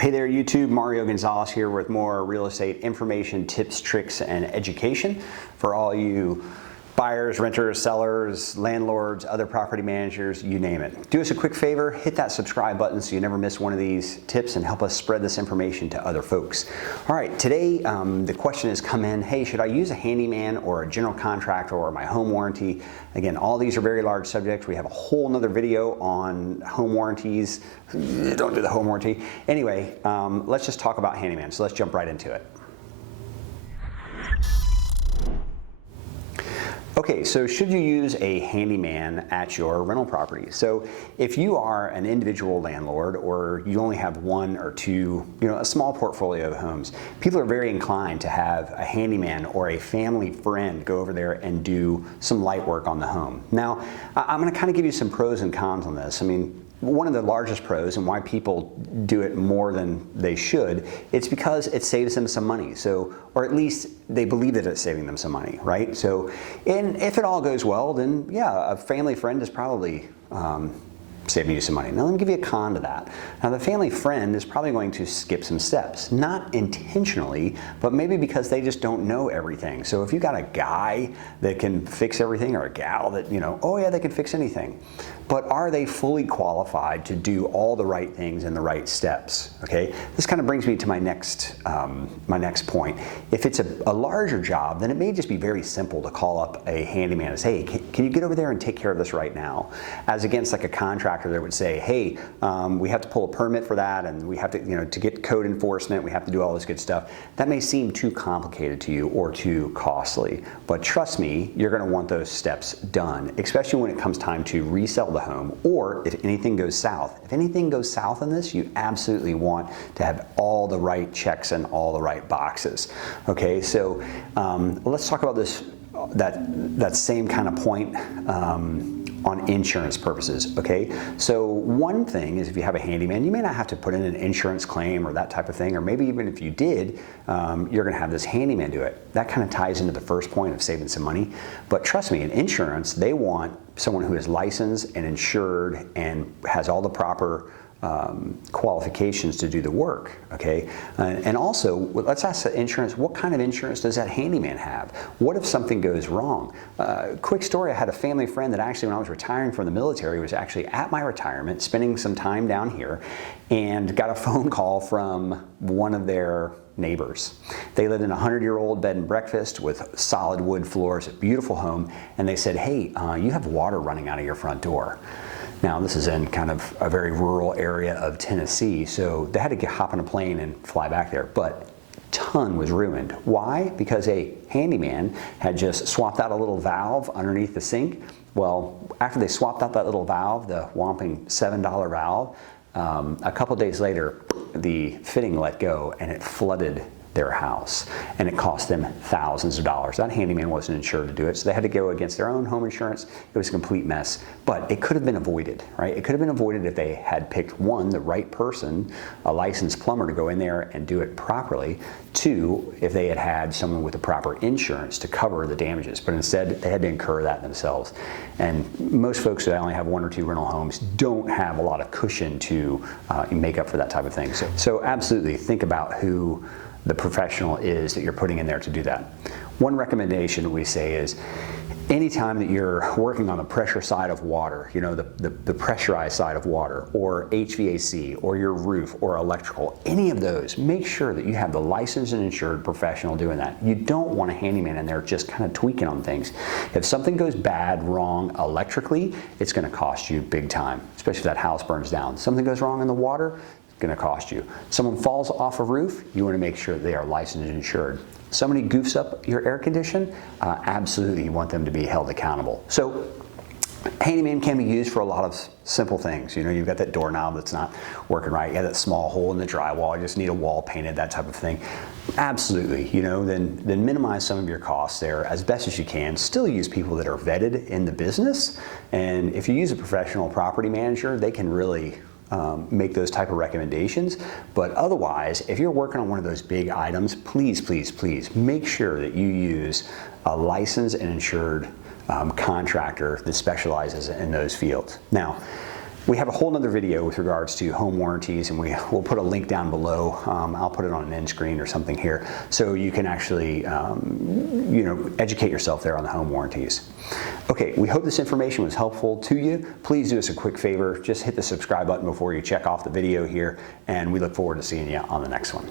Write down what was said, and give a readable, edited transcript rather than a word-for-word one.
Hey there YouTube, Mario Gonzalez here with more real estate information, tips, tricks, and education for all you buyers, renters, sellers, landlords, other property managers, you name it. Do us a quick favor, hit that subscribe button so you never miss one of these tips and help us spread this information to other folks. All right, today the question has come in, hey, should I use a handyman or a general contractor or my home warranty? Again, all these are very large subjects. We have a whole nother video on home warranties. Don't do the home warranty. Anyway, let's just talk about handyman. So let's jump right into it. Okay, so should you use a handyman at your rental property? So if you are an individual landlord or you only have one or two, a small portfolio of homes, people are very inclined to have a handyman or a family friend go over there and do some light work on the home. Now, I'm gonna kind of give you some pros and cons on this. I mean, one of the largest pros and why people do it more than they should, it's because it saves them some money. So, or at least they believe that it's saving them some money, right? So, and if it all goes well, then yeah, a family friend is probably saving you some money. Now let me give you a con to that. Now the family friend is probably going to skip some steps, not intentionally, but maybe because they just don't know everything. So if you got a guy that can fix everything or a gal that, oh yeah, they can fix anything, but are they fully qualified to do all the right things and the right steps? Okay, this kind of brings me to my next point. If it's a larger job, then it may just be very simple to call up a handyman and say, hey, can you get over there and take care of this right now? As against like a contractor that would say, hey, we have to pull a permit for that, and we have to, to get code enforcement, we have to do all this good stuff. That may seem too complicated to you or too costly, but trust me, you're gonna want those steps done, especially when it comes time to resell the home, or if anything goes south. If anything goes south in this, you absolutely want to have all the right checks and all the right boxes. Okay, so let's talk about this, that same kind of point on insurance purposes, okay? So one thing is if you have a handyman, you may not have to put in an insurance claim or that type of thing, or maybe even if you did, you're gonna have this handyman do it. That kind of ties into the first point of saving some money. But trust me, in insurance, they want someone who is licensed and insured and has all the proper qualifications to do the work, okay? And also, let's ask the insurance, what kind of insurance does that handyman have? What if something goes wrong? Quick story, I had a family friend that actually, when I was retiring from the military, was actually at my retirement, spending some time down here, and got a phone call from one of their neighbors. They lived in a 100-year-old bed and breakfast with solid wood floors, a beautiful home, and they said, hey, you have water running out of your front door. Now, this is in kind of a very rural area of Tennessee, so they had to hop on a plane and fly back there, but ton was ruined. Why? Because a handyman had just swapped out a little valve underneath the sink. Well, after they swapped out that little valve, the whopping $7 valve, a couple days later, the fitting let go and it flooded their house, and it cost them thousands of dollars. That handyman wasn't insured to do it, so they had to go against their own home insurance. It was a complete mess, but it could have been avoided, right? It could have been avoided if they had picked, one, the right person, a licensed plumber to go in there and do it properly, two, if they had had someone with the proper insurance to cover the damages, but instead they had to incur that themselves. And most folks that only have one or two rental homes don't have a lot of cushion to make up for that type of thing. So absolutely think about who the professional is that you're putting in there to do that. One recommendation we say is anytime that you're working on the pressure side of water, the pressurized side of water, or HVAC, or your roof, or electrical, any of those, make sure that you have the licensed and insured professional doing that. You don't want a handyman in there just kind of tweaking on things. If something goes bad, wrong electrically, it's gonna cost you big time, especially if that house burns down. Something goes wrong in the water, going to cost you. Someone falls off a roof, you want to make sure they are licensed and insured. Somebody goofs up your air condition, absolutely you want them to be held accountable. So handyman can be used for a lot of simple things. You've got that doorknob that's not working right, you have that small hole in the drywall, you just need a wall painted, that type of thing. Absolutely, then minimize some of your costs there as best as you can. Still use people that are vetted in the business, and if you use a professional property manager, they can really make those type of recommendations. But otherwise, if you're working on one of those big items, please, please, please make sure that you use a licensed and insured contractor that specializes in those fields. Now, We have a whole nother video with regards to home warranties, and we'll put a link down below. I'll put it on an end screen or something here, so you can actually educate yourself there on the home warranties. Okay, we hope this information was helpful to you. Please do us a quick favor, just hit the subscribe button before you check off the video here, and we look forward to seeing you on the next one.